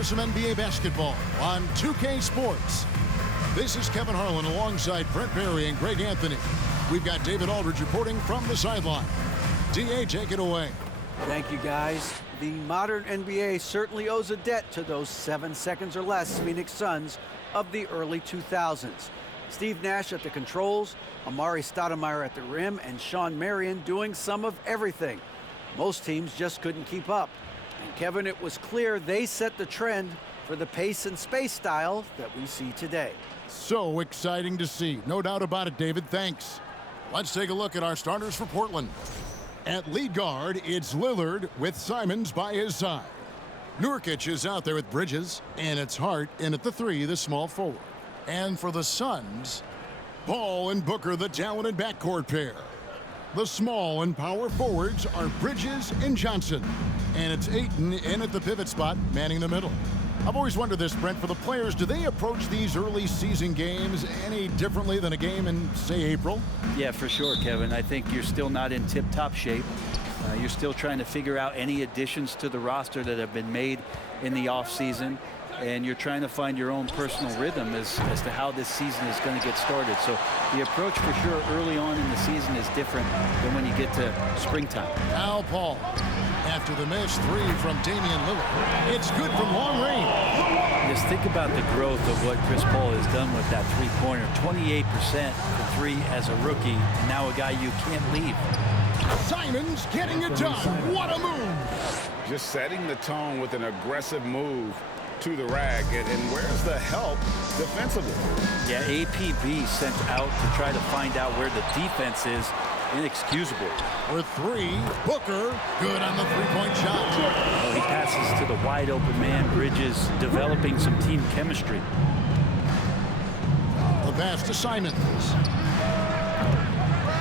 for some NBA basketball on 2K Sports. This is Kevin Harlan alongside Brent Barry and Greg Anthony. We've got David Aldridge reporting from the sideline. DA, take it away. Thank you, guys. The modern NBA certainly owes a debt to those 7 seconds or less Phoenix Suns of the early 2000s. Steve Nash at the controls, Amari Stoudemire at the rim, and Sean Marion doing some of everything. Most teams just couldn't keep up. And Kevin, it was clear they set the trend for the pace and space style that we see today. So exciting to see. No doubt about it, David. Thanks. Let's take a look at our starters for Portland. At lead guard, it's Lillard with Simons by his side. Nurkic is out there with Bridges, and it's Hart in at the 3, the small forward. And for the Suns, Ball and Booker, the talented backcourt pair. The small and power forwards are Bridges and Johnson. And it's Ayton in at the pivot spot, manning the middle. I've always wondered this, Brent, for the players, do they approach these early season games any differently than a game in, say, April? Yeah, for sure, Kevin. I think you're still not in tip-top shape. You're still trying to figure out any additions to the roster that have been made in the offseason. And you're trying to find your own personal rhythm as to how this season is going to get started. So the approach for sure early on in the season is different than when you get to springtime. Al Paul, after the missed 3 from Damian Lillard, it's good from long range. Just think about the growth of what Chris Paul has done with that three-pointer. 28% for 3 as a rookie, and now a guy you can't leave. Simons getting it done. What a move! Just setting the tone with an aggressive move to the rack, and where's the help defensively? Yeah, APB sent out to try to find out where the defense is. Inexcusable. For 3, Booker, good on the three-point shot. Well, he passes to the wide-open man. Bridges developing some team chemistry. The pass to Simons.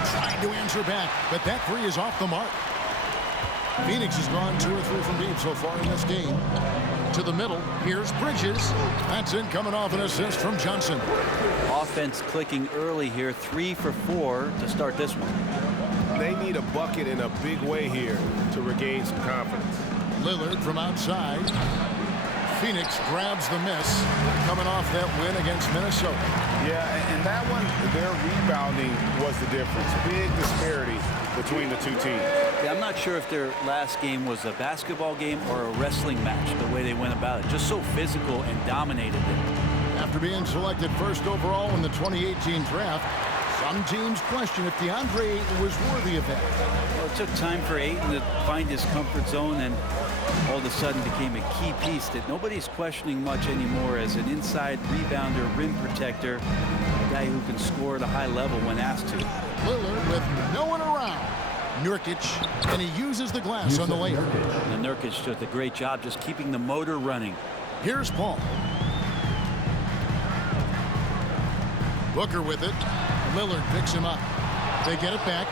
Trying to answer back, but that 3 is off the mark. Phoenix has gone 2 or 3 from deep so far in this game. To the middle, here's Bridges. That's in, coming off an assist from Johnson. Offense clicking early here, 3 for 4 to start this one. They need a bucket in a big way here to regain some confidence. Lillard from outside. Phoenix grabs the miss, coming off that win against Minnesota. Yeah, and that one, their rebounding was the difference. Big disparity between the two teams. Yeah, I'm not sure if their last game was a basketball game or a wrestling match, the way they went about it. Just so physical and dominated it. After being selected first overall in the 2018 draft, some teams question if DeAndre Ayton was worthy of that. Well, it took time for Ayton to find his comfort zone, and all of a sudden became a key piece that nobody's questioning much anymore as an inside rebounder, rim protector, a guy who can score at a high level when asked to. Lillard with no one around. Nurkic, and he uses the glass on the layup. And Nurkic did a great job just keeping the motor running. Here's Paul. Booker with it. Lillard picks him up. They get it back.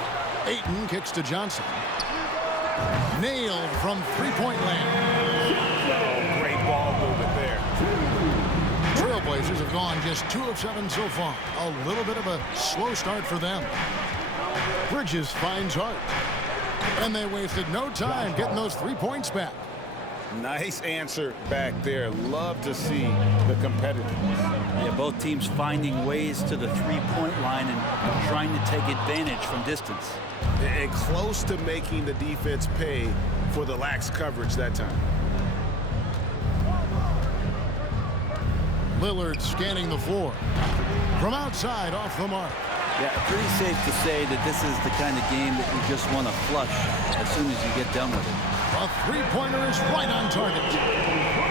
Ayton kicks to Johnson. Nailed from three-point land. Oh, great ball movement there. Trailblazers have gone just 2 of 7 so far. A little bit of a slow start for them. Bridges finds Hart. And they wasted no time getting those 3 points back. Nice answer back there. Love to see the competitiveness. Yeah, both teams finding ways to the three-point line and trying to take advantage from distance. And close to making the defense pay for the lax coverage that time. Lillard scanning the floor. From outside, off the mark. Yeah, pretty safe to say that this is the kind of game that you just want to flush as soon as you get done with it. A three-pointer is right on target.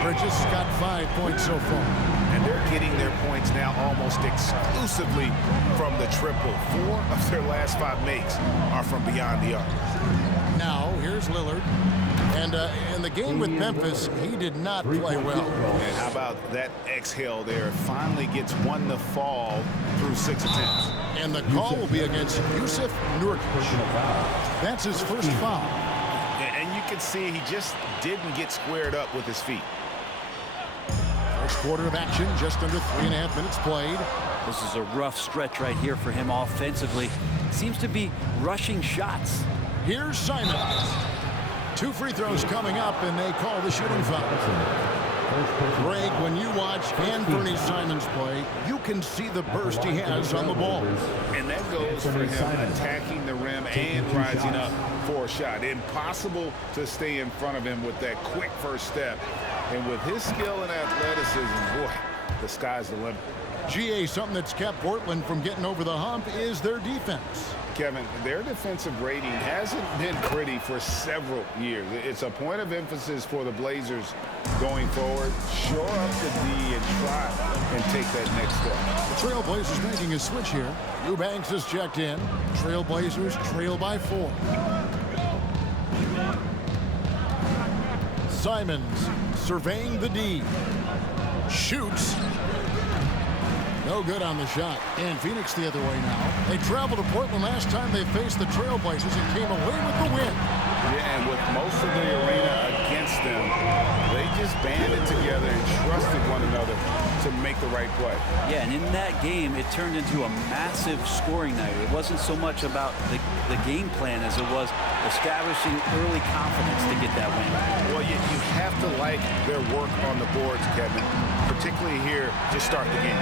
Bridges got 5 points so far. And they're getting their points now almost exclusively from the triple. 4 of their last 5 makes are from beyond the arc. Now, here's Lillard. And in the game with Memphis, he did not play well. And how about that exhale there? Finally gets one to fall through 6 attempts. And the call will be against Yusuf Nurkic. That's his first foul. And you can see he just didn't get squared up with his feet. First quarter of action, just under 3.5 minutes played. This is a rough stretch right here for him offensively. Seems to be rushing shots. Here's Simons. 2 free throws coming up, and they call the shooting foul. Greg, when you watch Anthony Simons play, you can see the burst he has on the ball. And that goes for him attacking the rim and rising up for a shot. Impossible to stay in front of him with that quick first step. And with his skill and athleticism, boy, the sky's the limit. GA, something that's kept Portland from getting over the hump is their defense. Kevin, their defensive rating hasn't been pretty for several years. It's a point of emphasis for the Blazers going forward. Shore up the D and try and take that next step. The Trailblazers making a switch here. Eubanks is checked in. Trailblazers trail by 4. Simons surveying the D. Shoots. No good on the shot. And Phoenix the other way now. They traveled to Portland last time they faced the Trailblazers and came away with the win. Yeah, and with most of the arena against them, they just banded together and trusted one another to make the right play. Yeah, and in that game, it turned into a massive scoring night. It wasn't so much about the game plan as it was establishing early confidence to get that win. Well, you have to like their work on the boards, Kevin, particularly here to start the game.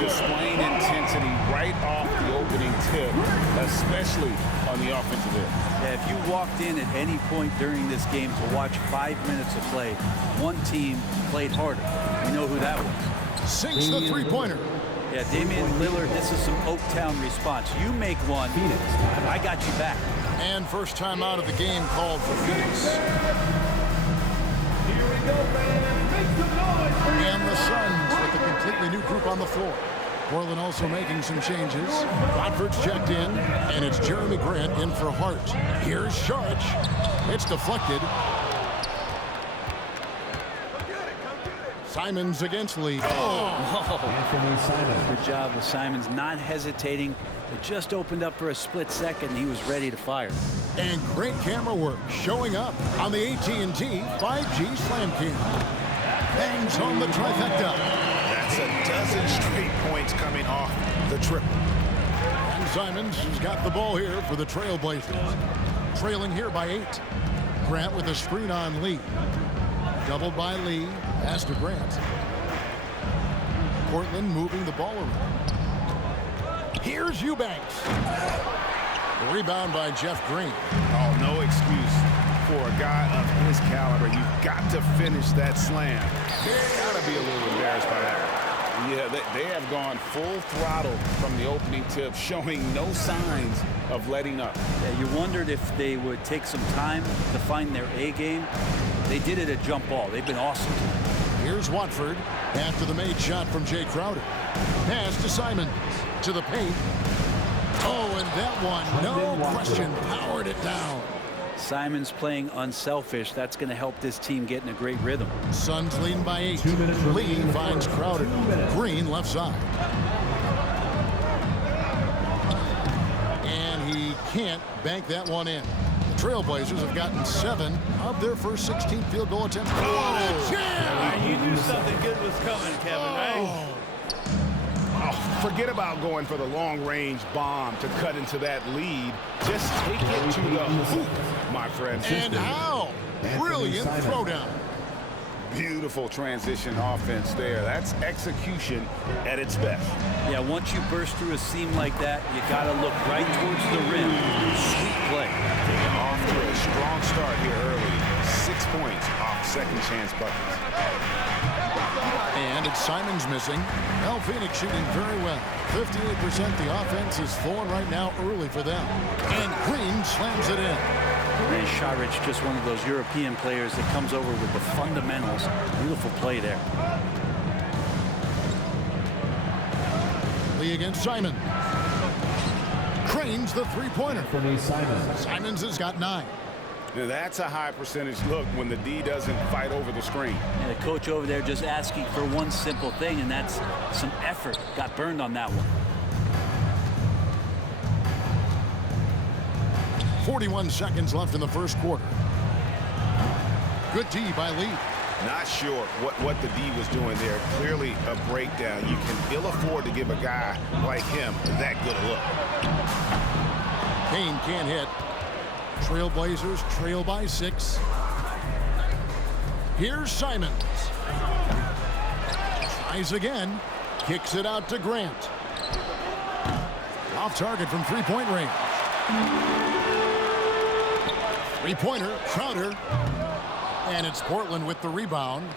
Displaying intensity right off the opening tip, especially on the offensive end. Yeah, if you walked in at any point during this game to watch 5 minutes of play, one team played harder. We know who that was. Sinks the three-pointer. Yeah, Damian Lillard, this is some Oaktown response. You make one, I got you back. And first time out of the game called for Phoenix. And the Suns with a completely new group on the floor. Portland also making some changes. Rodford's checked in, and it's Jeremy Grant in for Hart. Here's Sharch. It's deflected. Simons against Lee. Anthony Simons. Good job with Simons not hesitating. It just opened up for a split second, and he was ready to fire. And great camera work showing up on the AT&T 5G Slam Cam. Bangs home the trifecta. That's a dozen straight points coming off the triple. And Simons has got the ball here for the Trailblazers. Trailing here by 8. Grant with a screen on Lee. Doubled by Lee. Pass to Grant. Portland moving the ball around. Here's Eubanks. The rebound by Jeff Green. Oh, no excuse for a guy of his caliber. You've got to finish that slam. Got to be a little embarrassed by that. Yeah, they have gone full throttle from the opening tip, showing no signs of letting up. Yeah, you wondered if they would take some time to find their A game. They did it at jump ball. They've been awesome. Here's Watford after the made shot from Jay Crowder. Pass to Simons. To the paint. Oh, and that one, no question, powered it down. Simons playing unselfish. That's going to help this team get in a great rhythm. Suns lead by 8. Lee finds Crowder. Green left side. And he can't bank that one in. The Trailblazers have gotten 7 of their first 16 field goal attempts. Oh, jam! You knew something good was coming, Kevin, right? Forget about going for the long-range bomb to cut into that lead. Just take it to the hoop, my friend. And how? Brilliant throwdown. Beautiful transition offense there. That's execution at its best. Yeah, once you burst through a seam like that, you got to look right towards the rim. Sweet play. Off to a strong start here early. 6 points off second chance buckets. And it's Simons missing. Well, Phoenix shooting very well. 58% the offense is flowing right now early for them. And Green slams it in. And Sharich, just one of those European players that comes over with the fundamentals. Beautiful play there. Lee against Simons. Cranes the three-pointer. Simons has got 9. Now that's a high percentage look when the D doesn't fight over the screen. And the coach over there just asking for one simple thing, and that's some effort. Got burned on that one. 41 seconds left in the first quarter. Good D by Lee. Not sure what the D was doing there. Clearly a breakdown. You can ill afford to give a guy like him that good a look. Kane can't hit. Trailblazers trail by 6. Here's Simons. Tries again. Kicks it out to Grant. Off target from three-point range. Three-pointer, Crowder. And it's Portland with the rebound.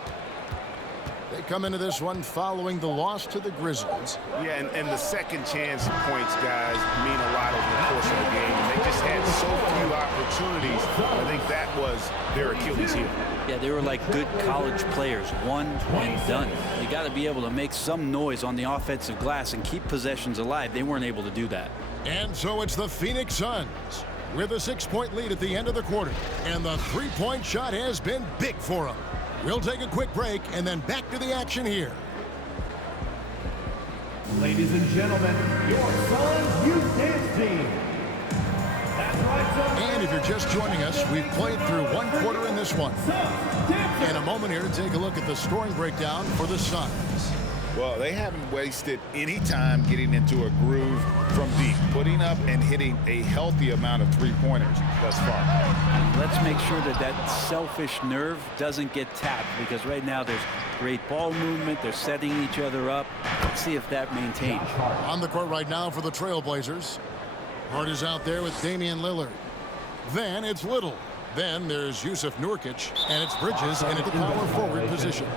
They come into this one following the loss to the Grizzlies. Yeah, and the second chance points, guys, mean a lot over the course of the game. They just had so few opportunities. I think that was their Achilles heel. Yeah, they were like good college players, one and done. You got to be able to make some noise on the offensive glass and keep possessions alive. They weren't able to do that. And so it's the Phoenix Suns with a 6-point lead at the end of the quarter. And the three-point shot has been big for them. We'll take a quick break and then back to the action here. Ladies and gentlemen, your Suns Youth Dance Team. That's right, Suns. And if you're just joining us, we've played through one quarter in this one. In a moment here, take a look at the scoring breakdown for the Suns. Well, they haven't wasted any time getting into a groove from deep, putting up and hitting a healthy amount of three-pointers thus far. Let's make sure that that selfish nerve doesn't get tapped, because right now there's great ball movement. They're setting each other up. Let's see if that maintains. On the court right now for the Trailblazers. Hart is out there with Damian Lillard. Then it's Little. Then there's Yusuf Nurkic, and it's Bridges in the power forward position.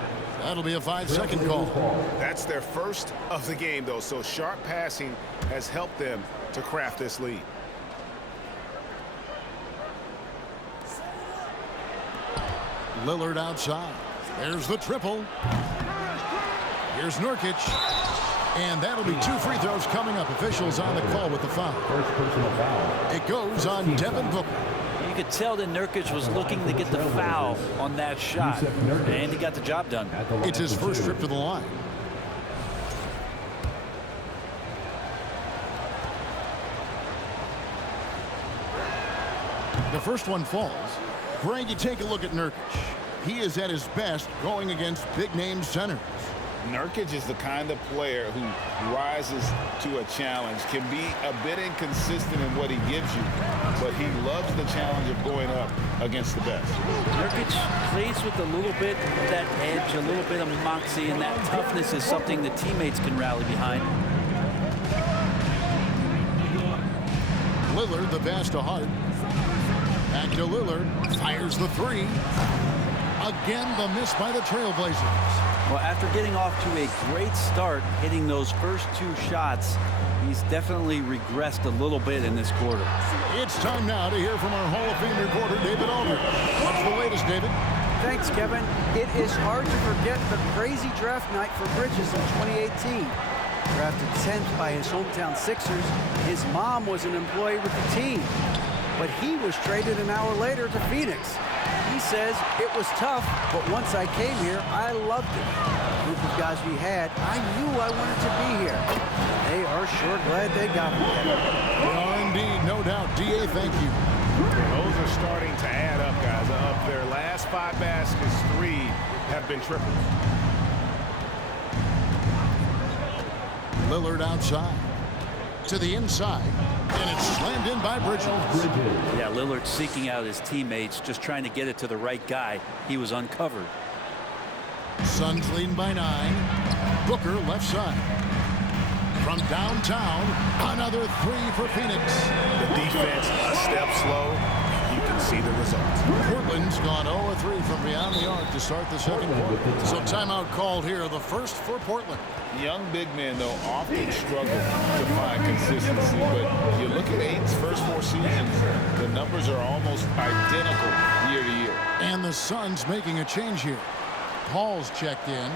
That'll be a 5-second call. That's their first of the game, though, so sharp passing has helped them to craft this lead. Lillard outside. There's the triple. Here's Nurkic. And that'll be 2 free throws coming up. Officials on the call with the foul. First personal foul. It goes on Devin Booker. You could tell that Nurkic was looking to get the foul on that shot, and he got the job done. It's his first trip to the line. The first one falls. Greg, you take a look at Nurkic. He is at his best going against big-name centers. Nurkic is the kind of player who rises to a challenge, can be a bit inconsistent in what he gives you, but he loves the challenge of going up against the best. Nurkic plays with a little bit of that edge, a little bit of moxie, and that toughness is something the teammates can rally behind. Lillard, the pass to Hart. Back to Lillard. Fires the three. Again, the miss by the Trailblazers. Well, after getting off to a great start, hitting those first 2 shots, he's definitely regressed a little bit in this quarter. It's time now to hear from our Hall of Fame reporter, David Aldridge. What's the latest, David? Thanks, Kevin. It is hard to forget the crazy draft night for Bridges in 2018. Drafted 10th by his hometown Sixers, his mom was an employee with the team. But he was traded an hour later to Phoenix. He says it was tough, but once I came here, I loved it. The group of guys we had, I knew I wanted to be here. They are sure glad they got me. They are indeed, no doubt. D.A., thank you. Those are starting to add up, guys. Of their last 5 baskets, 3 have been triples. Lillard outside. To the inside. And it's slammed in by Bridges. Yeah, Lillard seeking out his teammates, just trying to get it to the right guy. He was uncovered. Suns leading by 9. Booker left side. From downtown, another 3 for Phoenix. The defense a step slow. You can see the results. Portland's gone 0-3 from beyond the arc to start the second quarter. So timeout called here, the first for Portland. Young big men, though, often struggle to find consistency, but you look at Aiden's first 4 seasons, the numbers are almost identical year to year. And the Suns making a change here. Paul's checked in.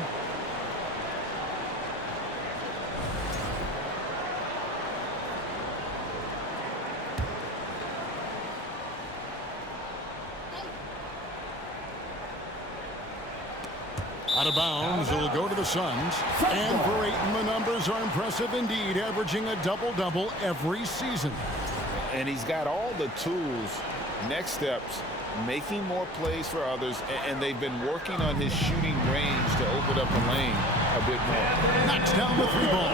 Out of bounds, it'll go to the Suns. And for Ayton, the numbers are impressive indeed, averaging a double-double every season. And he's got all the tools, next steps, making more plays for others, and they've been working on his shooting range to open up the lane a bit more. Knocks down the 3 ball.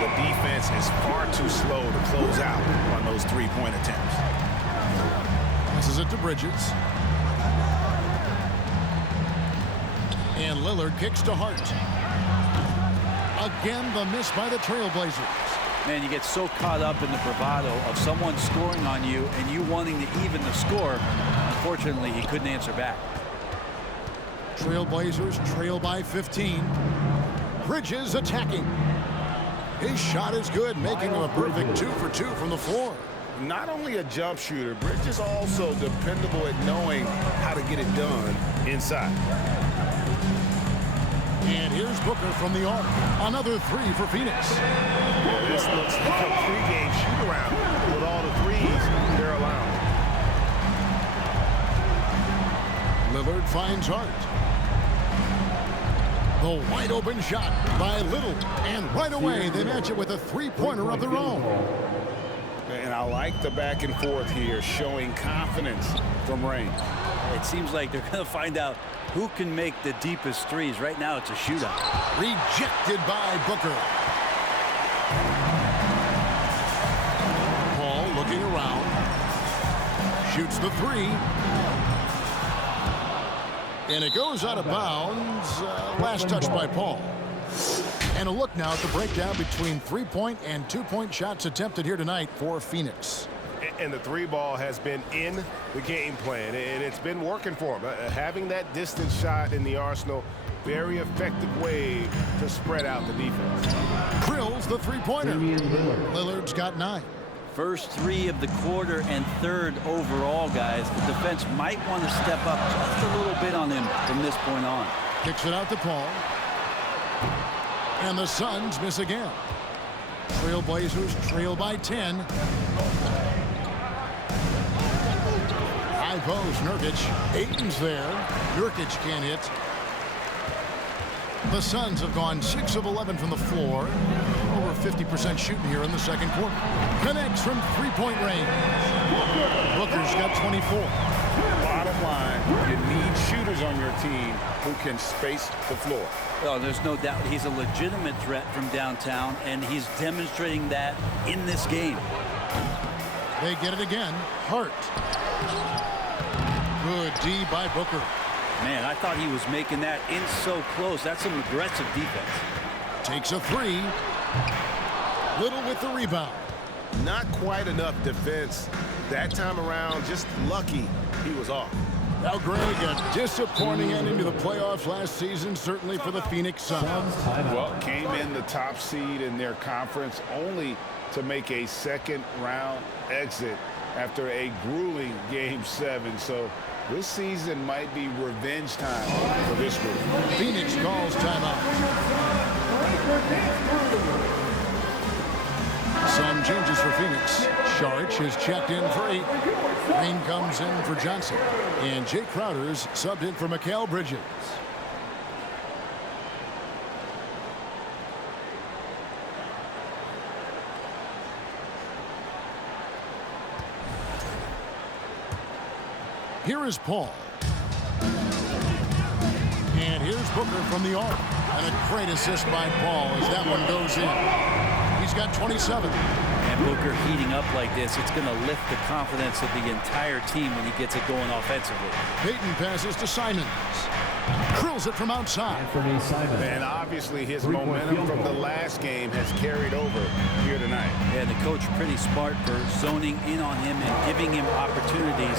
The defense is far too slow to close out on those 3-point attempts. Passes it to Bridges. And Lillard kicks to Hart. Again, the miss by the Trailblazers. Man, you get so caught up in the bravado of someone scoring on you and you wanting to even the score. Unfortunately, he couldn't answer back. Trailblazers trail by 15. Bridges attacking. His shot is good, making him a perfect 2 for 2 from the floor. Not only a jump shooter, Bridges also dependable at knowing how to get it done inside. And here's Booker from the arc. Another 3 for Phoenix. Yeah, this looks like a pregame shoot-around with all the threes they're allowing. Lillard finds Hart. The wide open shot by Little. And right away, they match it with a three-pointer of their own. And I like the back and forth here, showing confidence from range. It seems like they're going to find out who can make the deepest threes. Right now, it's a shootout. Rejected by Booker. Paul looking around. Shoots the 3. And it goes out of bounds. Last touch by Paul. And a look now at the breakdown between 3-point and 2-point shots attempted here tonight for Phoenix. And the 3 ball has been in the game plan, and it's been working for him. Having that distance shot in the arsenal, very effective way to spread out the defense. Drills the 3-pointer. Lillard's got 9. First 3 of the quarter and 3rd overall, guys. The defense might want to step up just a little bit on him from this point on. Kicks it out to Paul. And the Suns miss again. Trailblazers trail by 10. High post, Nurkic. Ayton's there. Nurkic can't hit. The Suns have gone 6 of 11 from the floor. Over 50% shooting here in the second quarter. Connects from 3-point range. Booker's got 24. Bottom line, you need shooters on your team who can space the floor. Oh, there's no doubt he's a legitimate threat from downtown, and he's demonstrating that in this game. They get it again. Hart. Good D by Booker. Man, I thought he was making that in so close. That's some aggressive defense. Takes a 3. Little with the rebound. Not quite enough defense that time around. Just lucky he was off. Now, Greg, a disappointing ending to the playoffs last season, certainly for the Phoenix Suns. Well, came in the top seed in their conference only to make a second-round exit after a grueling Game 7. So this season might be revenge time for this group. Phoenix calls timeout. Some changes for Phoenix. Sharch is checked in for 8. Green comes in for Johnson. And Jake Crowder's subbed in for Mikal Bridges. Here is Paul. And here's Booker from the arc. And a great assist by Paul as that one goes in. He's got 27. And Booker heating up like this, it's going to lift the confidence of the entire team when he gets it going offensively. Payton passes to Simons. Drills it from outside. And obviously his momentum from the last game has carried over here tonight. And the coach pretty smart for zoning in on him and giving him opportunities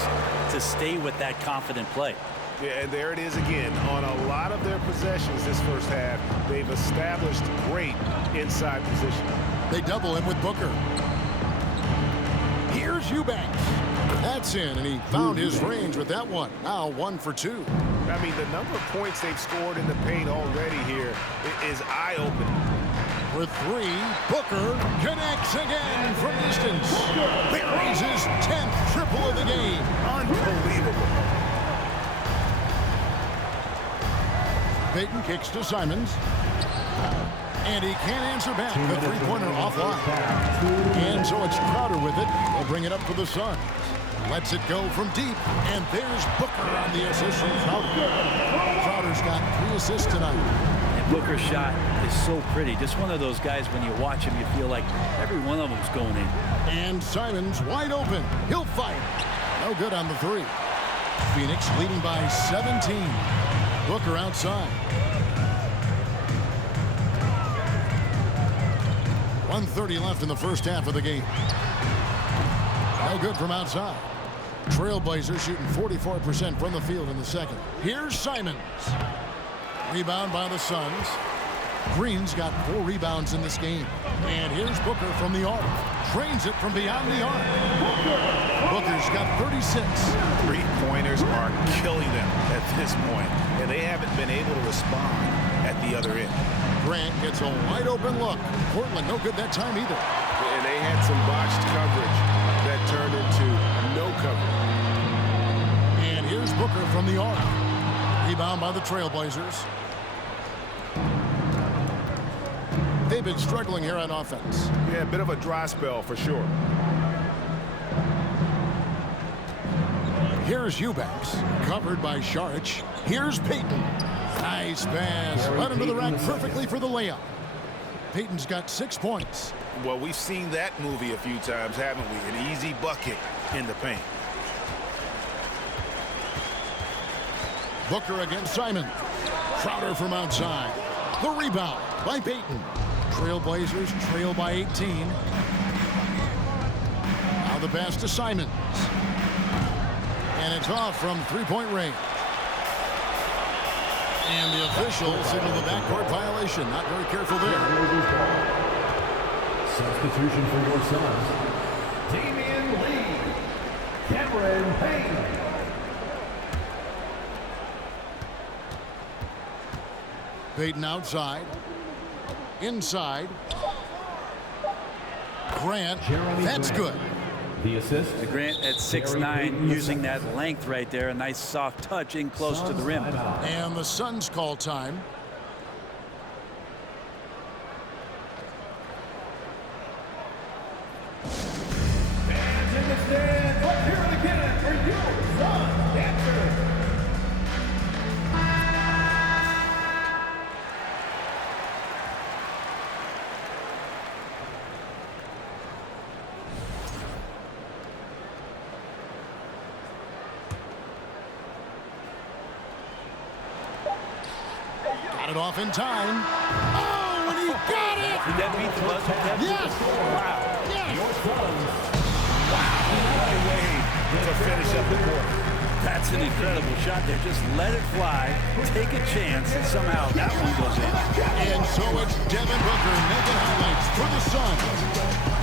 to stay with that confident play. Yeah, and there it is again. On a lot of their possessions this first half, they've established great inside position. They double him with Booker. Here's Eubanks. That's in, and he found his range with that one. Now 1 for 2. I mean, the number of points they've scored in the paint already here is eye-opening. For 3, Booker connects again from distance. Buries his 10th triple of the game. Unbelievable. Payton kicks to Simons. And he can't answer back. The 3-pointer offline. And so it's Crowder with it. They'll bring it up for the Suns. Lets it go from deep. And there's Booker on the assist from Crowder. Crowder's got 3 assists tonight. And Booker's shot is so pretty. Just one of those guys, when you watch him, you feel like every one of them's going in. And Simons wide open. He'll fight. No good on the 3. Phoenix leading by 17. Booker outside. 1:30 left in the first half of the game. No good from outside. Trailblazers shooting 44% from the field in the second. Here's Simons. Rebound by the Suns. Green's got 4 rebounds in this game. And here's Booker from the arc. Drains it from beyond the arc. Booker's got 36. Three-pointers are killing them at this point, and they haven't been able to respond at the other end. Grant gets a wide open look. Portland no good that time either. And they had some botched coverage that turned into no coverage. And here's Booker from the arc. Rebound by the Trailblazers. They've been struggling here on offense. Yeah, a bit of a dry spell for sure. Here's Eubanks, covered by Saric. Here's Payton. Nice pass. Led into the rack perfectly for the layup. Payton's got 6 points. Well, we've seen that movie a few times, haven't we? An easy bucket in the paint. Booker against Simon. Crowder from outside. The rebound by Payton. Trailblazers trail by 18. Now the pass to Simons. And it's off from three-point range. And the official signaled the backcourt violation. Not very careful there. Substitution for your Suns. Damian Lee. Cameron Payne. Payton outside. Inside. Grant. That's good. The assist. Grant at 6'9", using that length right there. A nice soft touch in close to the rim. And the Suns call time. Fans in the stands, let's hear it again for your Suns dancer. Got it off in time. Oh, and he got it! Did that beat the buzzer? Yes! Wow. Yes! Your Suns. What a way to finish up the quarter. That's an incredible shot there. Just let it fly, take a chance, and somehow that one goes in. And so it's Devin Booker making highlights for the Suns.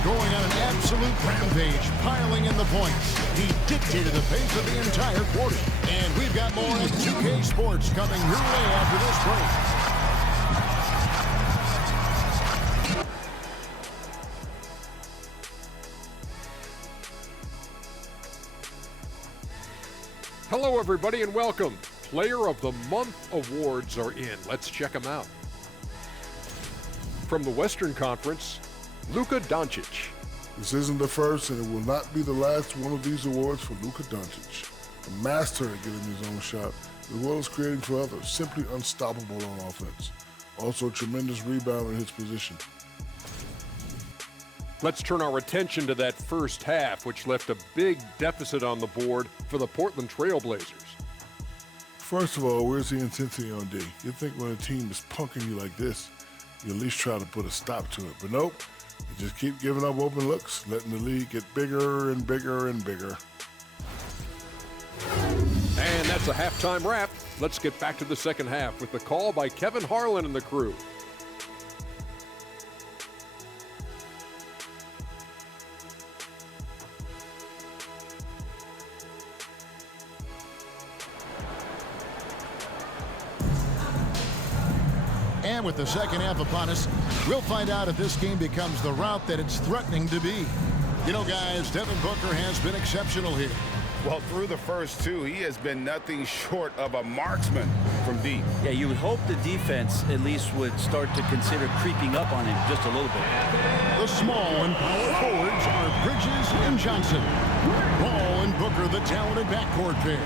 Going on an absolute rampage, piling in the points. He dictated the pace of the entire quarter. And we've got more of 2K Sports coming your way after this break. Hello, everybody, and welcome. Player of the Month awards are in. Let's check them out. From the Western Conference, Luka Doncic. This isn't the first, and it will not be the last one of these awards for Luka Doncic. A master at getting his own shot, as well as creating for others. Simply unstoppable on offense. Also a tremendous rebounder in his position. Let's turn our attention to that first half, which left a big deficit on the board for the Portland Trailblazers. First of all, where's the intensity on D? You'd think when a team is punking you like this, you at least try to put a stop to it. But nope, you just keep giving up open looks, letting the lead get bigger and bigger and bigger. And that's a halftime wrap. Let's get back to the second half with the call by Kevin Harlan and the crew. And with the second half upon us, we'll find out if this game becomes the route that it's threatening to be. You know, guys, Devin Booker has been exceptional here. Well, through the first two, he has been nothing short of a marksman from deep. Yeah, you would hope the defense at least would start to consider creeping up on him just a little bit. The small and power forwards are Bridges and Johnson. Ball and Booker, the talented backcourt pair.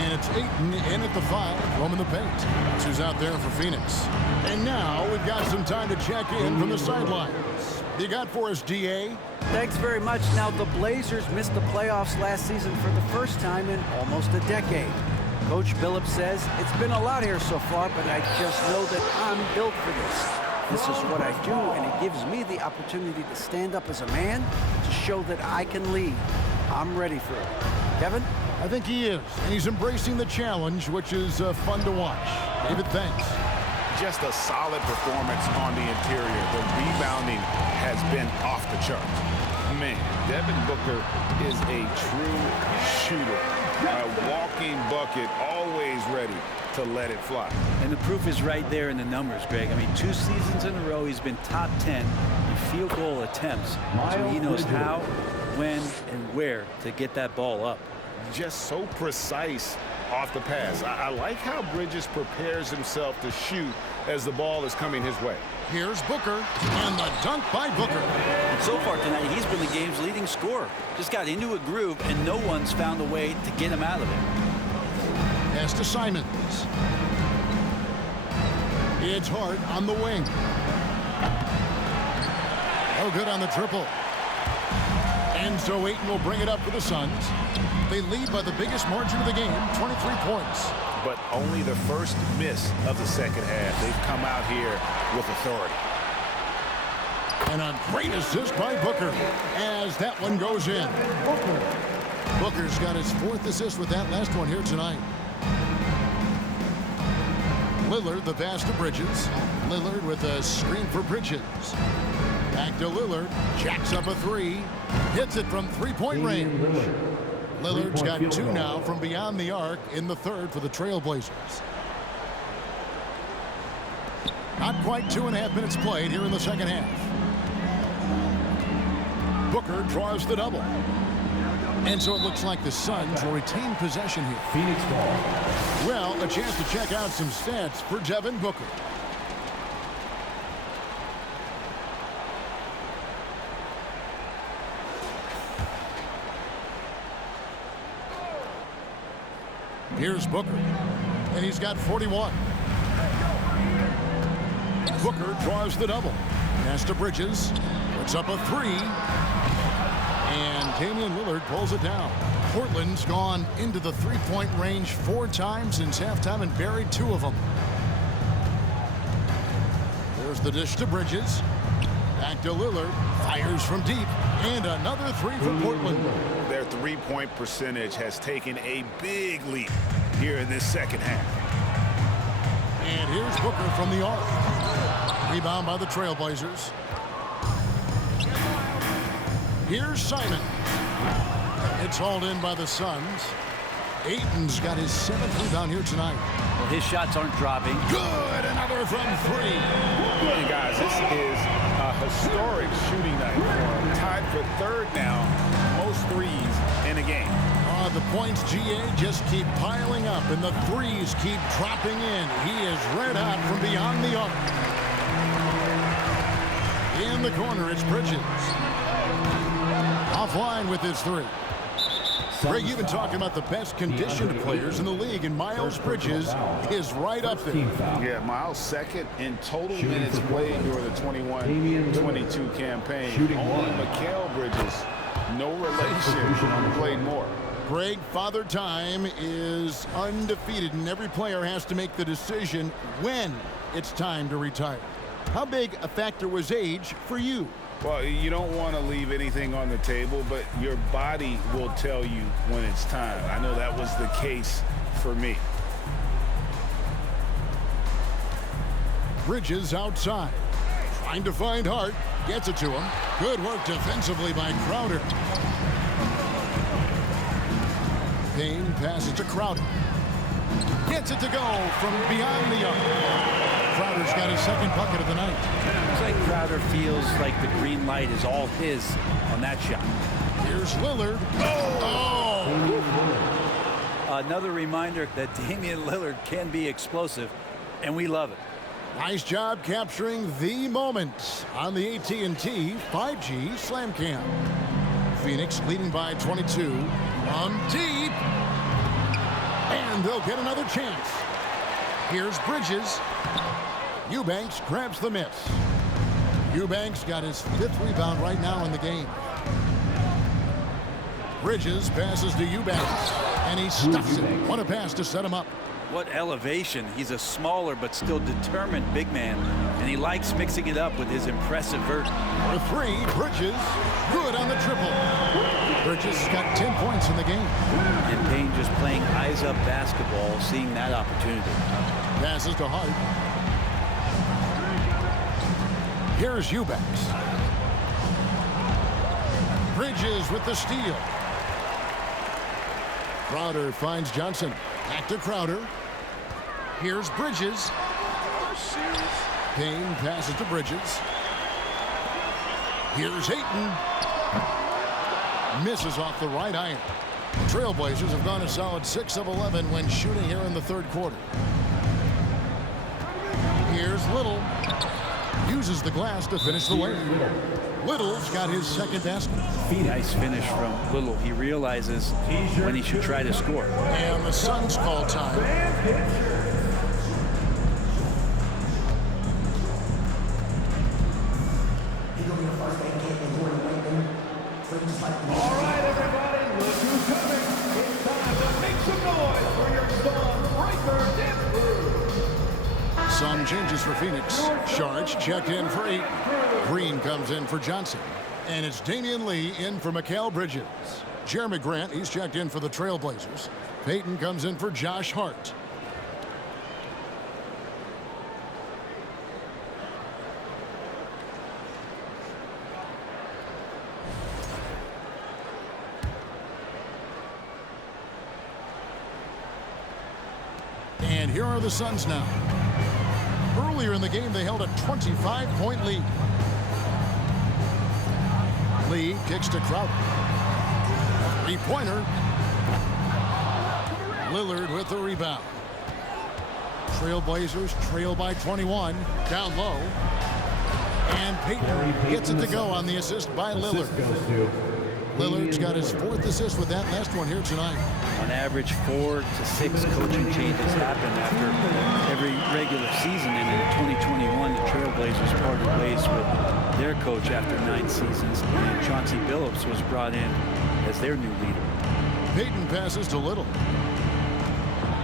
And it's Ayton in at the 5, roaming the paint. That's who's out there for Phoenix. And now we've got some time to check in from the sidelines. You got for us, DA? Thanks very much. Now, the Blazers missed the playoffs last season for the first time in almost a decade. Coach Billups says, it's been a lot here so far, but I just know that I'm built for this. This is what I do, and it gives me the opportunity to stand up as a man to show that I can lead. I'm ready for it. Kevin? I think he is, and he's embracing the challenge, which is fun to watch. David, thanks. Just a solid performance on the interior. The rebounding has been off the charts. Man, Devin Booker is a true shooter. A walking bucket, always ready to let it fly. And the proof is right there in the numbers, Greg. I mean, 2 seasons in a row, he's been top 10 in field goal attempts. So he knows how, when, and where to get that ball up. Just so precise off the pass. I like how Bridges prepares himself to shoot as the ball is coming his way. Here's Booker, and the dunk by Booker. And so far tonight, he's been the game's leading scorer. Just got into a groove, and no one's found a way to get him out of it. Pass to Simons. It's Hart on the wing. Oh, good on the triple. And so Ayton will bring it up for the Suns. They lead by the biggest margin of the game, 23 points. But only the first miss of the second half. They've come out here with authority. And a great assist by Booker as that one goes in. Booker's got his 4th assist with that last one here tonight. Lillard, the pass to Bridges. Lillard with a screen for Bridges. Back to Lillard. Jacks up a 3. Hits it from 3-point range. Lillard's got 2 now from beyond the arc in the 3rd for the Trailblazers. Not quite 2.5 minutes played here in the second half. Booker draws the double. And so it looks like the Suns will retain possession here. Phoenix ball. Well, a chance to check out some stats for Devin Booker. Here's Booker, and he's got 41. Booker draws the double. Pass to Bridges. Puts up a 3. And Damian Lillard pulls it down. Portland's gone into the 3-point range 4 times since halftime and buried 2 of them. There's the dish to Bridges. Back to Lillard. Fires from deep. And another 3 for Portland. Their 3-point percentage has taken a big leap here in this second half. And here's Booker from the arc. Rebound by the Trailblazers. Here's Simon. It's hauled in by the Suns. Ayton's got his 7th rebound here tonight. Well, his shots aren't dropping. Good, another from 3. Hey guys, this is a historic shooting night for him. Tied for 3rd now, most threes in a game. The points, GA, just keep piling up, and the 3s keep dropping in. He is red hot from beyond the arc. In the corner, it's Bridges. Offline with his 3. Greg, you've been talking about the best conditioned players in the league, and Miles Bridges is right up there. Yeah, Miles 2nd in total minutes played during the 21-22 campaign. Only Mikal Bridges, no relation, played more. Greg, Father Time is undefeated, and every player has to make the decision when it's time to retire. How big a factor was age for you? Well, you don't want to leave anything on the table, but your body will tell you when it's time. I know that was the case for me. Bridges outside. Trying to find Hart. Gets it to him. Good work defensively by Crowder. Payne passes to Crowder. Gets it to go from beyond the arc. Crowder's got his 2nd bucket of the night. It's like Crowder feels like the green light is all his on that shot. Here's Lillard. Oh! Another reminder that Damian Lillard can be explosive, and we love it. Nice job capturing the moment on the AT&T 5G Slam Cam. Phoenix leading by 22. From deep. And they'll get another chance. Here's Bridges. Eubanks grabs the miss. Eubanks got his 5th rebound right now in the game. Bridges passes to Eubanks. And he stuffs it. What a pass to set him up. What elevation. He's a smaller but still determined big man, and he likes mixing it up with his impressive vert. For three, Bridges, good on the triple. Bridges got 10 points in the game. And Payne just playing eyes-up basketball, seeing that opportunity. Passes to Hart. Here's Eubanks. Bridges with the steal. Crowder finds Johnson. Back to Crowder. Here's Bridges. Payne passes to Bridges. Here's Ayton. Misses off the right iron. The Trailblazers have gone a solid 6 of 11 when shooting here in the third quarter. Here's Little. Uses the glass to finish the lane. Little's got his second basket. Nice finish from Little. He realizes when he should try to score. And the Suns call time. All right, everybody, look who's coming. It's time to make some noise for your Stormbreaker dance crew. Sun changes for Phoenix. Sharge checked in for 8. Green comes in for Johnson. And it's Damian Lee in for Mikal Bridges. Jeremy Grant, he's checked in for the Trailblazers. Payton comes in for Josh Hart. And here are the Suns now. Earlier in the game, they held a 25-point lead. Lee kicks to Crowder. Three-pointer. Lillard with the rebound. Trailblazers trail by 21. Down low. And Payton gets it to go on the assist by Lillard. Lillard's got his 4th assist with that last one here tonight. On average, 4 to 6 coaching changes happen after every regular season. And in 2021, the Trailblazers parted ways with their coach after 9 seasons. And Chauncey Billups was brought in as their new leader. Payton passes to Little.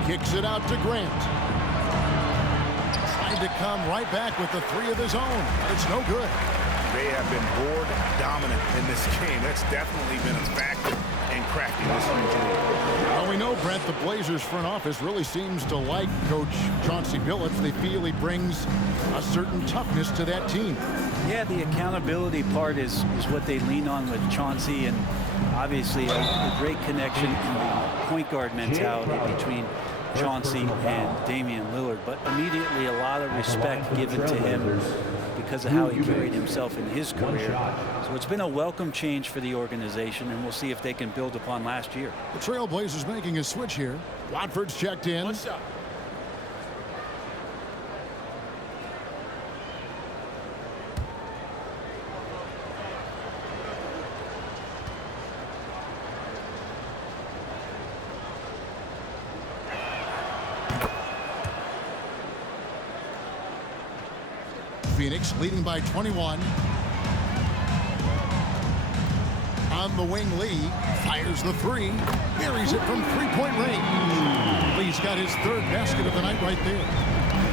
Kicks it out to Grant. Trying to come right back with the 3 of his own. But it's no good. They have been board dominant in this game. That's definitely been a factor in cracking this region. Well, we know, Brent, the Blazers front office really seems to like Coach Chauncey Billups. They feel he brings a certain toughness to that team. Yeah, the accountability part is what they lean on with Chauncey, and obviously a great connection in the point guard mentality between Chauncey and Damian Lillard, but immediately a lot of respect given to him because of how he carried himself in his career. So it's been a welcome change for the organization, and we'll see if they can build upon last year. The Trailblazers making a switch here. Watford's checked in. What's up? Phoenix leading by 21. On the wing, Lee fires the 3. Buries it from 3-point range. Lee's got his 3rd basket of the night right there.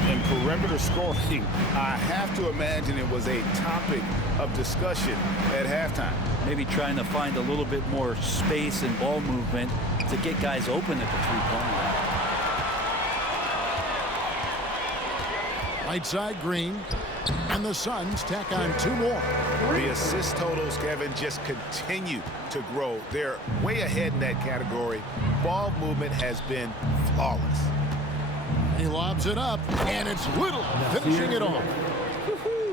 And perimeter scoring, I have to imagine it was a topic of discussion at halftime. Maybe trying to find a little bit more space and ball movement to get guys open at the 3-point line. Right side, Green. And the Suns tack on 2 more. The assist totals, Kevin, just continue to grow. They're way ahead in that category. Ball movement has been flawless. He lobs it up, and it's Little finishing it off.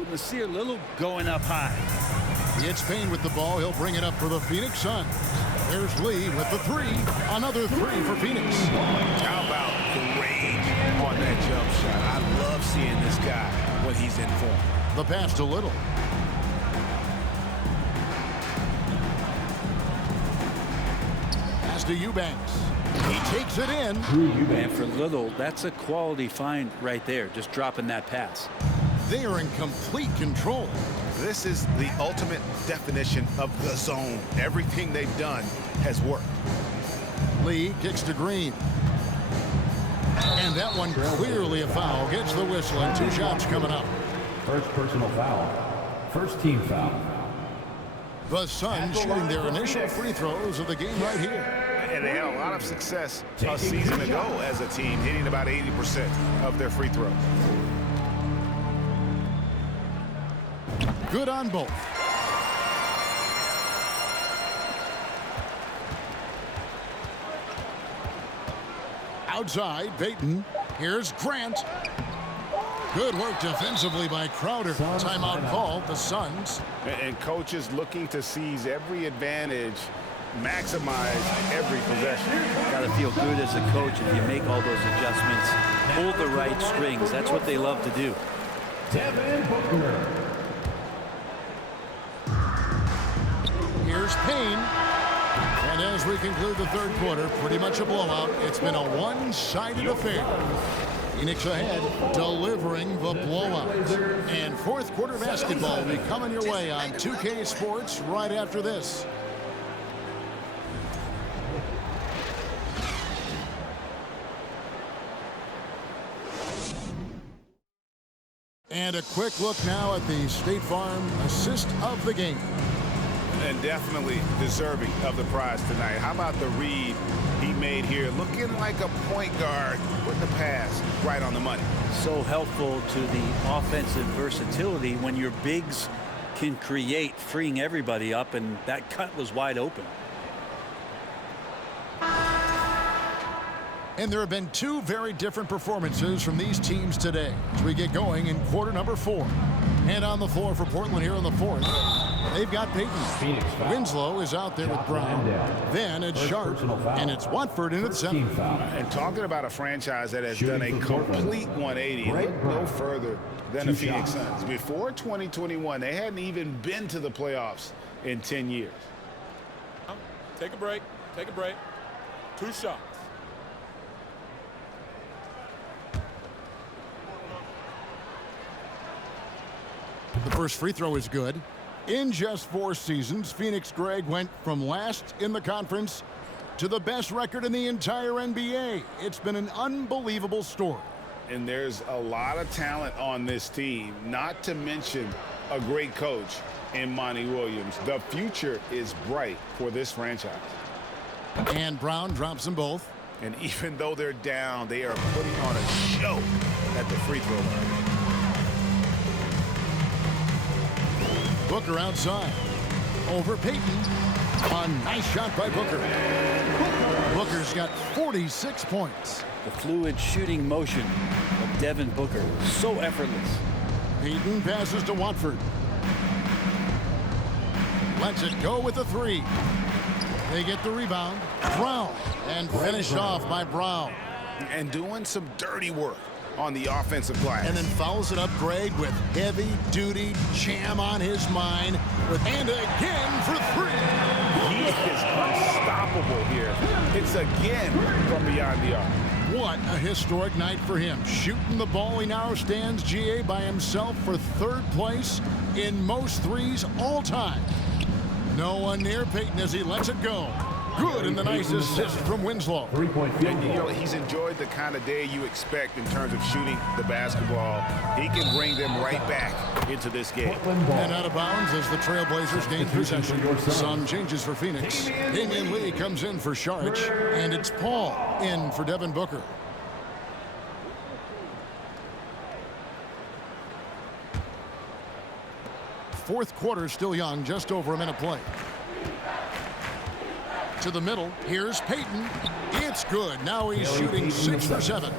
Nasir Little going up high. It's Payne with the ball. He'll bring it up for the Phoenix Suns. There's Lee with the 3. Another 3 for Phoenix. How about the range on that jump shot? I love seeing this guy when he's in form. The pass to Little. Pass to Eubanks. He takes it in. And for Little, that's a quality find right there, just dropping that pass. They are in complete control. This is the ultimate definition of the zone. Everything they've done has worked. Lee kicks to Green. And that one clearly a foul. Gets the whistle and 2 shots coming up. First personal foul. First team foul. The Suns shooting their initial free throws of the game right here. And they had a lot of success a season ago as a team, hitting about 80% of their free throws. Good on both. Outside, Payton. Here's Grant. Good work defensively by Crowder. Timeout called, the Suns. And coaches looking to seize every advantage, maximize every possession. Got to feel good as a coach if you make all those adjustments. Pull the right strings. That's what they love to do. Devin Booker. Here's Payne. And as we conclude the third quarter, pretty much a blowout. It's been a one-sided affair. Phoenix ahead, delivering the blowout. And fourth quarter basketball will be coming your way on 2K Sports right after this. And a quick look now at the State Farm assist of the game. And definitely deserving of the prize tonight. How about the read he made here? Looking like a point guard with the pass right on the money. So helpful to the offensive versatility when your bigs can create, freeing everybody up, and that cut was wide open. And there have been 2 very different performances from these teams today as we get going in quarter number 4. And on the floor for Portland here in the fourth, they've got Payton. Winslow is out there with Brown. Then it's Sharp, and it's Watford in at 7. And talking about a franchise that has done a complete 180, look no further than the Phoenix Suns. Before 2021, they hadn't even been to the playoffs in 10 years. Take a break. Take a break. 2 shots. The first free throw is good. In just 4 seasons, Phoenix Greg went from last in the conference to the best record in the entire NBA. It's been an unbelievable story. And there's a lot of talent on this team, not to mention a great coach in Monty Williams. The future is bright for this franchise. And Brown drops them both. And even though they're down, they are putting on a show at the free throw line. Booker outside. Over Payton. A nice shot by Booker. Booker's got 46 points. The fluid shooting motion of Devin Booker, so effortless. Payton passes to Watford. Lets it go with a 3. They get the rebound. Brown. And finished off by Brown. And doing some dirty work on the offensive glass. And then fouls it up Greg with heavy-duty jam on his mind. And again for 3. He is unstoppable here. It's again from beyond the arc. What a historic night for him. Shooting the ball, he now stands GA by himself for 3rd place in most threes all time. No one near Payton as he lets it go. Good, and the nice assist from Winslow. 3-point field And, goal. he's enjoyed the kind of day you expect in terms of shooting the basketball. He can bring them right back into this game. And out of bounds as the Trailblazers gain possession. Some changes for Phoenix. Damian Lee comes in for Sharch, and it's Paul in for Devin Booker. Fourth quarter still young, just over a minute play. To the middle, here's Payton. It's good. Now he's shooting 6 for 7.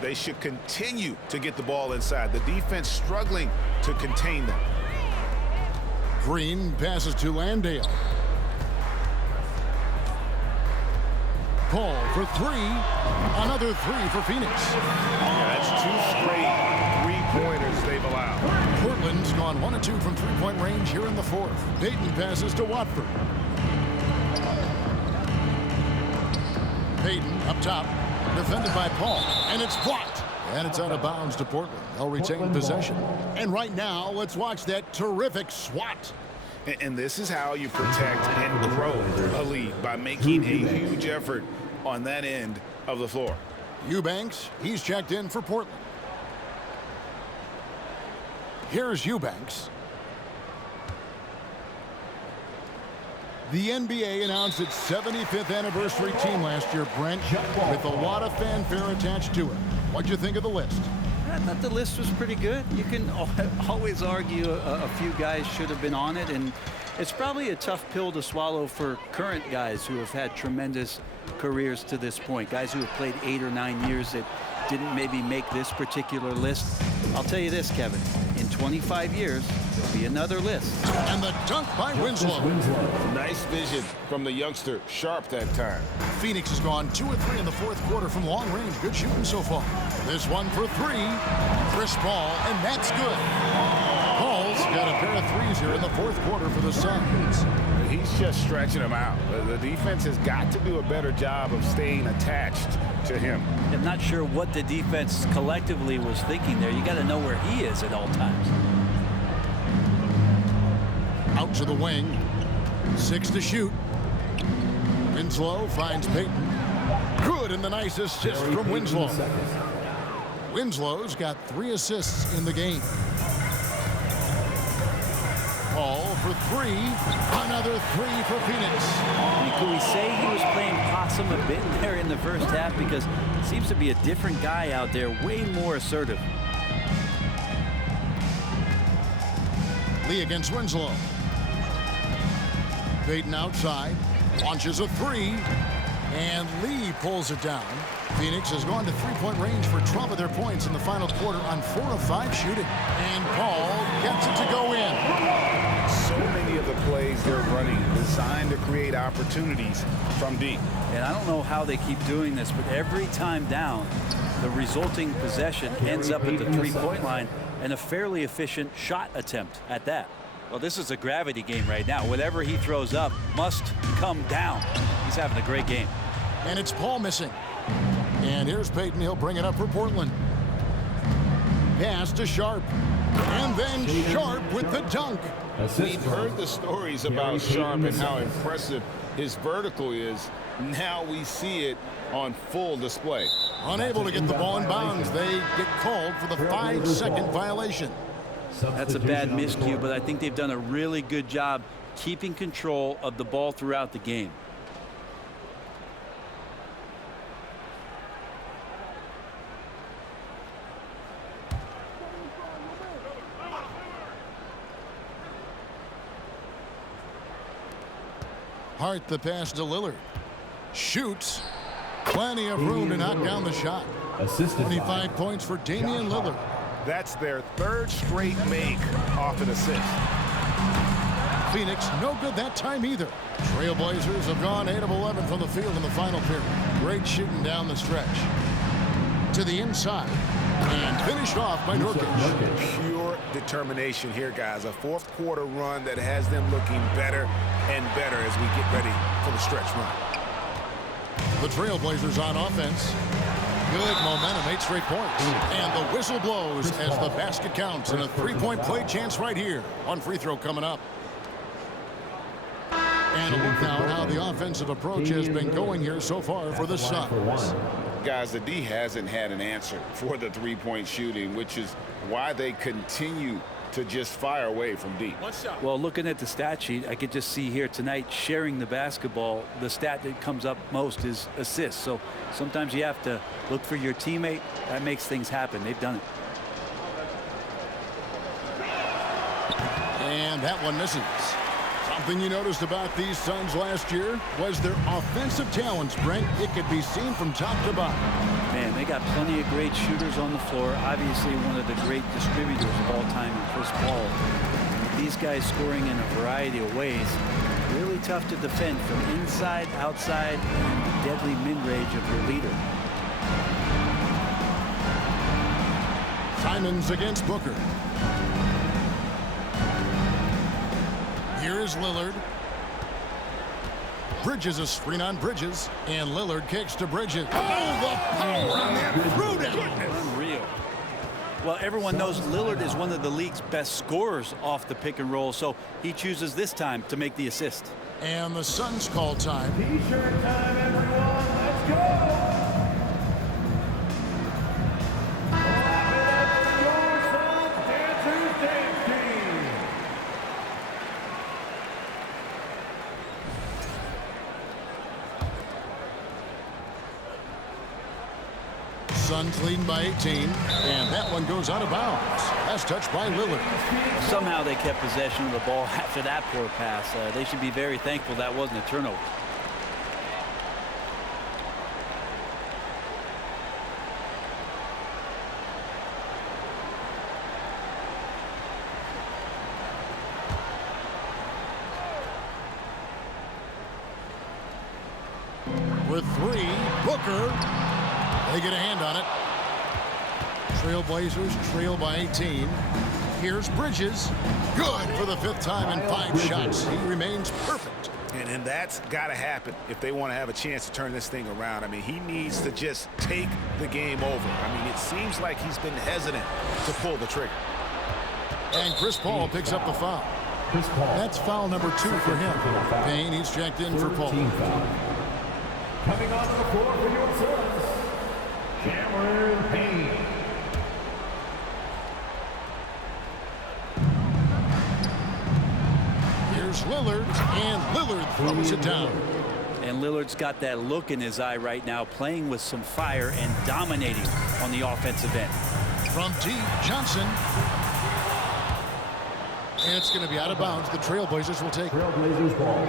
They should continue to get the ball inside. The defense struggling to contain them. Green passes to Landale. Paul for 3. Another 3 for Phoenix. Yeah, that's 2 straight 3-pointers they've allowed. Portland's gone 1 of 2 from 3-point range here in the fourth. Payton passes to Watford. Payton up top, defended by Paul, and it's blocked. And it's out of bounds to Portland. They'll retain possession. And right now, let's watch that terrific swat. And this is how you protect and grow a lead, by making a huge effort on that end of the floor. Eubanks, he's checked in for Portland. Here's Eubanks. The NBA announced its 75th anniversary team last year, Brent, with a lot of fanfare attached to it. What'd you think of the list? I thought the list was pretty good. You can always argue a few guys should have been on it, and it's probably a tough pill to swallow for current guys who have had tremendous careers to this point, guys who have played 8 or 9 years that didn't maybe make this particular list. I'll tell you this, Kevin, in 25 years, there'll be another list. And the dunk by Winslow. Nice vision from the youngster, Sharp, that time. Phoenix has gone 2 of 3 in the fourth quarter from long range. Good shooting so far. This one for 3. Chris Paul, and that's good. Paul's got a pair of threes here in the fourth quarter for the Suns. He's just stretching them out. The defense has got to do a better job of staying attached to him. I'm not sure what the defense collectively was thinking there. You got to know where he is at all times. Out to the wing. 6 to shoot. Winslow finds Payton. Good, and the nice assist from Winslow. Winslow's got 3 assists in the game. Paul for 3. Another 3 for Phoenix. Can we say he was playing possum a bit there in the first half? Because it seems to be a different guy out there, way more assertive. Lee against Winslow. Payton outside. Launches a 3. And Lee pulls it down. Phoenix has gone to three-point range for 12 of their points in the final quarter on 4 of 5 shooting. And Paul gets it to go in. So many of the plays they're running designed to create opportunities from deep. And I don't know how they keep doing this, but every time down, the resulting possession ends up at the three-point line and a fairly efficient shot attempt at that. Well, this is a gravity game right now. Whatever he throws up must come down. He's having a great game. And it's Paul missing. And here's Payton. He'll bring it up for Portland. Pass to Sharp. And then Sharp with the dunk. We've heard the stories about Sharp and how impressive his vertical is. Now we see it on full display. Unable to get the ball in bounds. They get called for the 5-second violation. That's a bad miscue, but I think they've done a really good job keeping control of the ball throughout the game. Hart the pass to Lillard. Shoots. Plenty of room to knock down the shot. 25 points for Damian Lillard. That's their 3rd straight make off an assist. Phoenix no good that time either. Trailblazers have gone 8 of 11 from the field in the final period. Great shooting down the stretch. To the inside. And finished off by Nurkic. Pure determination here, guys. A fourth quarter run that has them looking better and better as we get ready for the stretch run. The Trailblazers on offense. Good momentum, 8 straight points. And the whistle blows as the basket counts. And a 3-point play chance right here. One free throw coming up. And a look now at how the offensive approach has been going here so far for the Suns. Guys, the D hasn't had an answer for the three-point shooting, which is why they continue to just fire away from deep. Well, looking at the stat sheet, I could just see here tonight sharing the basketball. The stat that comes up most is assists. So sometimes you have to look for your teammate. That makes things happen. They've done it. And that one misses. Something you noticed about these Suns last year was their offensive talents, Brent. It could be seen from top to bottom. Man, they got plenty of great shooters on the floor. Obviously, one of the great distributors of all time in Chris Paul. With these guys scoring in a variety of ways, really tough to defend from inside, outside, and the deadly mid-range of your leader. Simons against Booker. Here is Lillard. Bridges a screen on Bridges. And Lillard kicks to Bridges. Oh, the power on that threw-down. Unreal. Well, everyone knows Lillard is one of the league's best scorers off the pick and roll, so he chooses this time to make the assist. And the Suns call time. T-shirt time, everyone. Let's let's go! Your Sons Dancers Dance Team. Suns leading by 18, and that one goes out of bounds. Last touch by Lillard. Somehow they kept possession of the ball after that poor pass. They should be very thankful that wasn't a turnover. With 3, Booker. They get a hand on it. Trailblazers trail by 18. Here's Bridges. Good for the 5th time in 5 shots. He remains perfect. And that's got to happen if they want to have a chance to turn this thing around. I mean, he needs to just take the game over. I mean, it seems like he's been hesitant to pull the trigger. And Chris Paul picks up the foul. That's foul number 2 for him. Payne, he's checked in for Paul. Coming onto the floor for your Sons, Cameron Payne. Here's Lillard, and Lillard throws it down. And Lillard's got that look in his eye right now, playing with some fire and dominating on the offensive end. From deep, Johnson. And it's going to be out of bounds. The Trailblazers will take it. Trailblazers ball.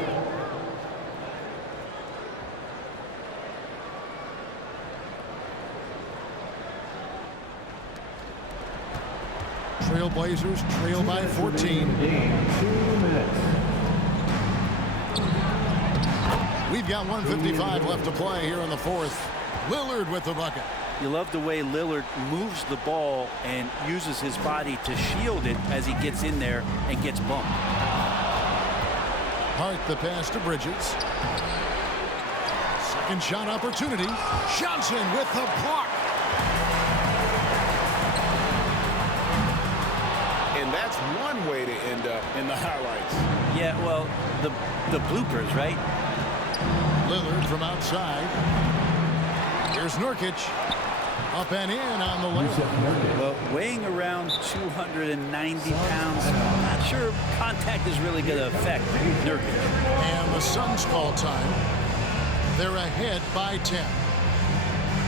Trailblazers trail by 14. 2 minutes. We've got 1:55 left to play here in the 4th. Lillard with the bucket. You love the way Lillard moves the ball and uses his body to shield it as he gets in there and gets bumped. Hart the pass to Bridges. Second shot opportunity. Johnson with the block. And that's one way to end up in the highlights. Yeah, well, the bloopers, right? Lillard from outside. Here's Nurkic. Up and in on the layup. Well, weighing around 290 pounds, I'm not sure contact is really going to affect Nurkic. And the Suns call time. They're ahead by 10.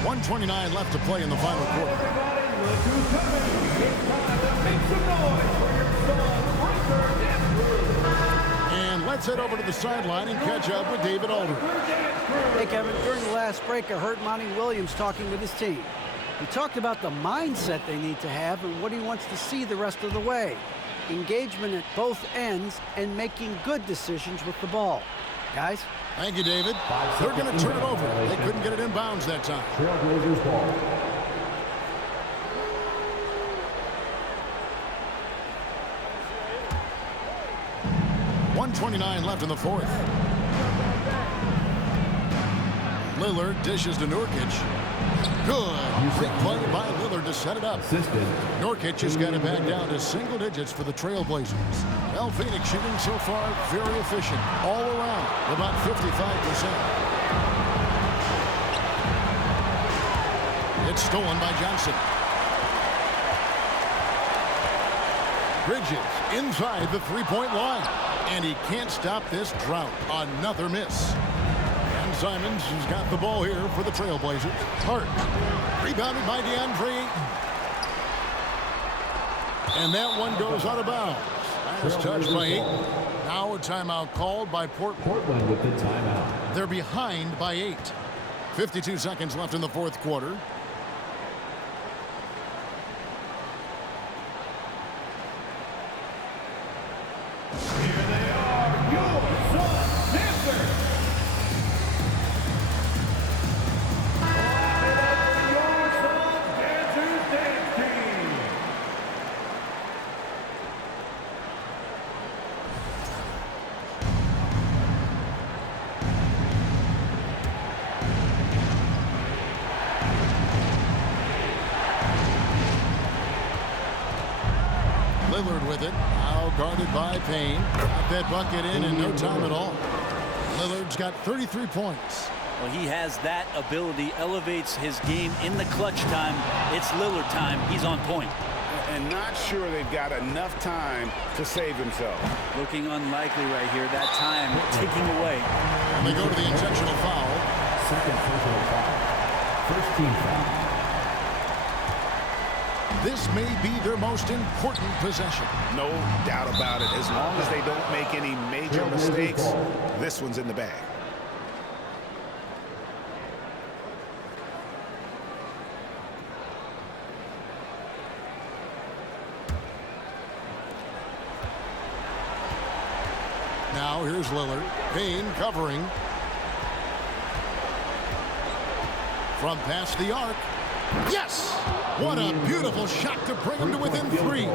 1:29 left to play in the final quarter. Everybody, look who's coming. It's time to make some noise for your Sons Breaker Dance Crew. And let's head over to the sideline and catch up with David Aldridge. Hey, Kevin, during the last break, I heard Monty Williams talking with his team. He talked about the mindset they need to have and what he wants to see the rest of the way. Engagement at both ends and making good decisions with the ball. Guys? Thank you, David. They're going to turn it over. They couldn't get it in bounds that time. Trailblazers ball. .129 left in the 4th. Lillard dishes to Nurkic. Good. Great play by Lillard to set it up. Nurkic has got it back down to single digits for the Trailblazers. Well, Phoenix shooting so far very efficient. All around, about 55%. It's stolen by Johnson. Bridges inside the three-point line. And he can't stop this drought. Another miss. And Simons has got the ball here for the Trailblazers. Hart. Rebounded by DeAndre Ayton. And that one goes out of bounds. Last touch by Ayton. Now a timeout called by Portland. Portland with the timeout. They're behind by 8. 52 seconds left in the 4th quarter. Here they are, your Sons Dancers. Clap it up for your Sons Dancers Dance Team. Lillard with it. Now guarded by Payne. Got that bucket in no time at all. Lillard's got 33 points. Well, he has that ability, elevates his game in the clutch time. It's Lillard time. He's on point. And not sure they've got enough time to save himself. Looking unlikely right here. That time ticking away. And they go to the intentional foul. Second personal foul. First team foul. This may be their most important possession. No doubt about it. As long as they don't make any major mistakes, this one's in the bag. Now here's Lillard. Payne covering. From past the arc. Yes! What a beautiful shot to bring him to within 3.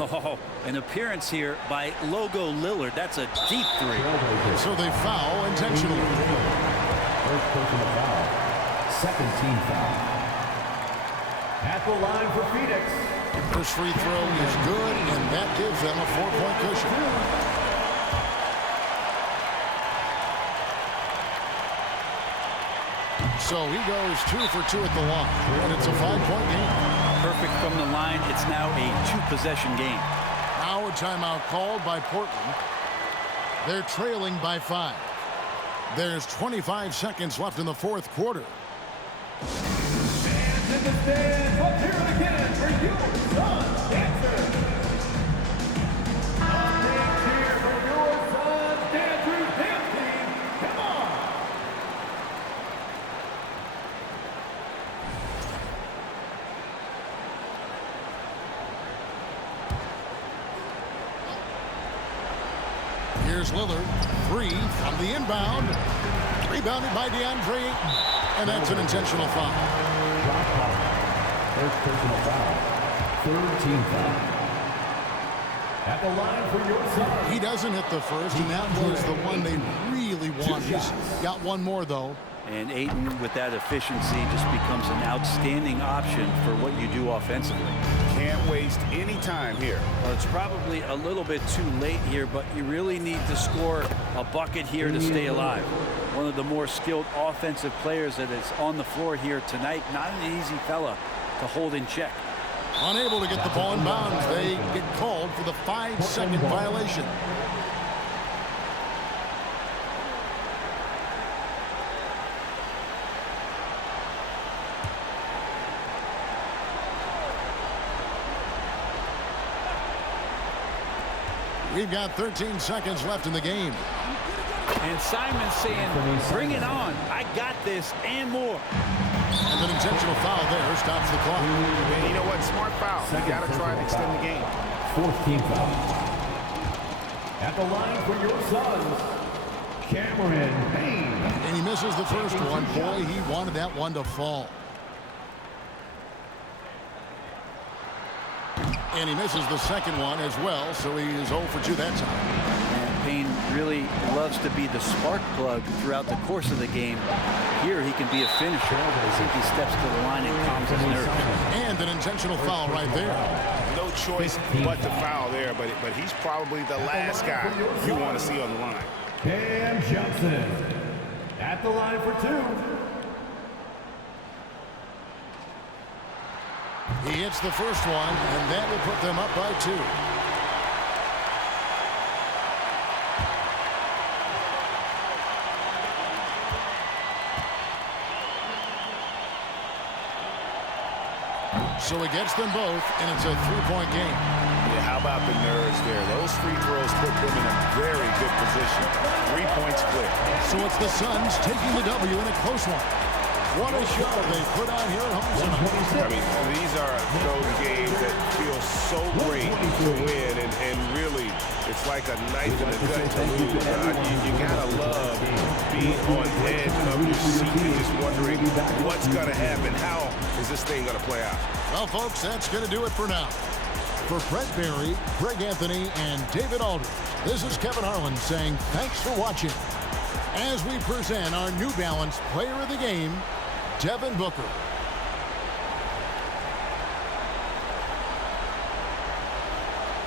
Oh, an appearance here by Logo Lillard. That's a deep 3. So they foul intentionally. First personal foul. Second team foul. At the line for Phoenix. First free throw is good, and that gives them a 4-point cushion. So he goes 2 for 2 at the line, and it's a 5-point game. Perfect from the line. It's now a 2-possession game. Now a timeout called by Portland. They're trailing by 5. There's 25 seconds left in the fourth quarter. Fans in the stands, let's hear it again for your son, Dancer. A big cheer for your son, Dancer Dancing. Come on. Here's Lillard, 3 from the inbound. Rebounded by DeAndre Ayton, and that's an intentional foul. First personal foul. Third team foul. At the line for your son. He doesn't hit the first, and that was the one they really wanted. He's got one more, though. And Ayton, with that efficiency, just becomes an outstanding option for what you do offensively. Can't waste any time here. Well, it's probably a little bit too late here, but you really need to score a bucket here to stay alive. One of the more skilled offensive players that is on the floor here tonight. Not an easy fella to hold in check. Unable to get the ball in bounds. They get called for the 5-second violation. We've got 13 seconds left in the game. And Simon's saying, bring it on. I got this and more. And an intentional foul there stops the clock. And you know what? Smart foul. You got to try and extend the game. Fourth team foul. At the line for your sons, Cameron Payne. And he misses the first one. Boy, he wanted that one to fall. And he misses the second one as well, so he is 0 for 2 that time. And Payne really loves to be the spark plug throughout the course of the game. Here he can be a finisher. I think he steps to the line and calms his nerves. And an intentional foul right there. No choice but to foul there, but he's probably the last guy you want to see on the line. Cam Johnson at the line for 2. He hits the first one, and that will put them up by 2. So he gets them both, and it's a 3-point game. Yeah, how about the nerves there? Those free throws put them in a very good position. 3 points clear. So it's the Suns taking the W in a close one. What a show they put on here at home tonight. I mean, these are those games that feel so great to win, and really, it's like a knife in the gut to lose. You gotta love being on edge of your seat and just wondering what's gonna happen. How is this thing gonna play out? Well, folks, that's gonna do it for now. For Brett Barry, Greg Anthony, and David Aldridge, this is Kevin Harlan saying thanks for watching. As we present our New Balance Player of the Game, Devin Booker.